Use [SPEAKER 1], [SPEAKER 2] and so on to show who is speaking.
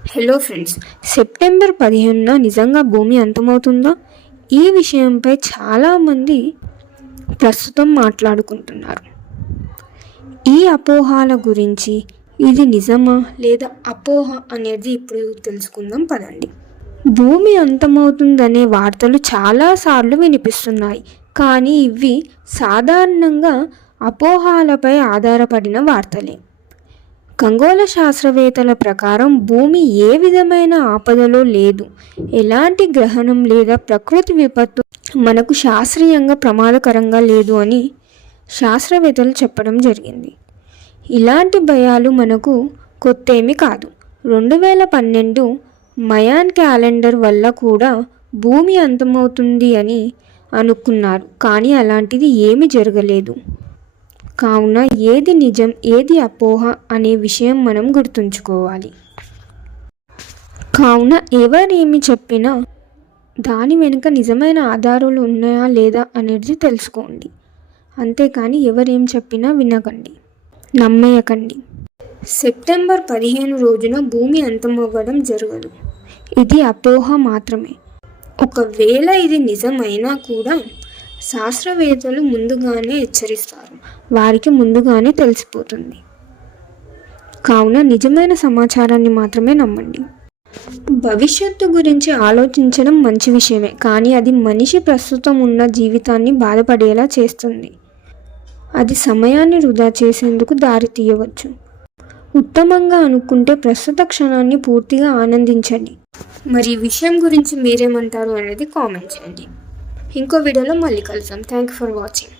[SPEAKER 1] Hello friends September పదిహేనున నిజంగా భూమి అంతమవుతుందా? ఈ విషయంపై చాలామంది ప్రస్తుతం మాట్లాడుకుంటున్నారు. ఈ అపోహాల గురించి ఇది నిజమా లేదా అపోహ అనేది ఇప్పుడు తెలుసుకుందాం పదండి. భూమి అంతమవుతుందనే వార్తలు చాలాసార్లు వినిపిస్తున్నాయి. కానీ ఇవి సాధారణంగా అపోహాలపై ఆధారపడిన వార్తలే. ఖగోళ శాస్త్రవేత్తల ప్రకారం భూమి ఏ విధమైన ఆపదలో లేదు. ఎలాంటి గ్రహణం లేదా ప్రకృతి విపత్తు మనకు శాస్త్రీయంగా ప్రమాదకరంగా లేదు అని శాస్త్రవేత్తలు చెప్పడం జరిగింది. ఇలాంటి భయాలు మనకు కొత్తేమి కాదు. రెండు వేల పన్నెండు మయాన్ క్యాలెండర్ వల్ల కూడా భూమి అంతమవుతుంది అని అనుకున్నారు. కానీ అలాంటిది ఏమీ జరగలేదు. కావున ఏది నిజం ఏది అపోహ అనే విషయం మనం గుర్తుంచుకోవాలి. కావున ఎవరేమి చెప్పినా దాని వెనుక నిజమైన ఆధారాలు ఉన్నాయా లేదా అనేది తెలుసుకోండి. అంతేకాని ఎవరేం చెప్పినా వినకండి. నమ్మేయకండి. సెప్టెంబర్ పదిహేను రోజున భూమి అంతమవ్వడం జరగదు. ఇది అపోహ మాత్రమే. ఒకవేళ ఇది నిజమైనా కూడా శాస్త్రవేత్తలు ముందుగానే హెచ్చరిస్తారు. వారికి ముందుగానే తెలిసిపోతుంది. కావున నిజమైన సమాచారాన్ని మాత్రమే నమ్మండి. భవిష్యత్తు గురించి ఆలోచించడం మంచి విషయమే కానీ అది మనిషి ప్రస్తుతం ఉన్న జీవితాన్ని బాధపడేలా చేస్తుంది. అది సమయాన్ని వృధా చేసేందుకు దారి తీయవచ్చు. ఉత్తమంగా అనుకుంటే ప్రస్తుత క్షణాన్ని పూర్తిగా ఆనందించండి. మరి ఈ విషయం గురించి మీరేమంటారు అనేది కామెంట్ చేయండి. ఇంకో వీడియోలో మళ్ళీ కలుద్దాం. Thank you for watching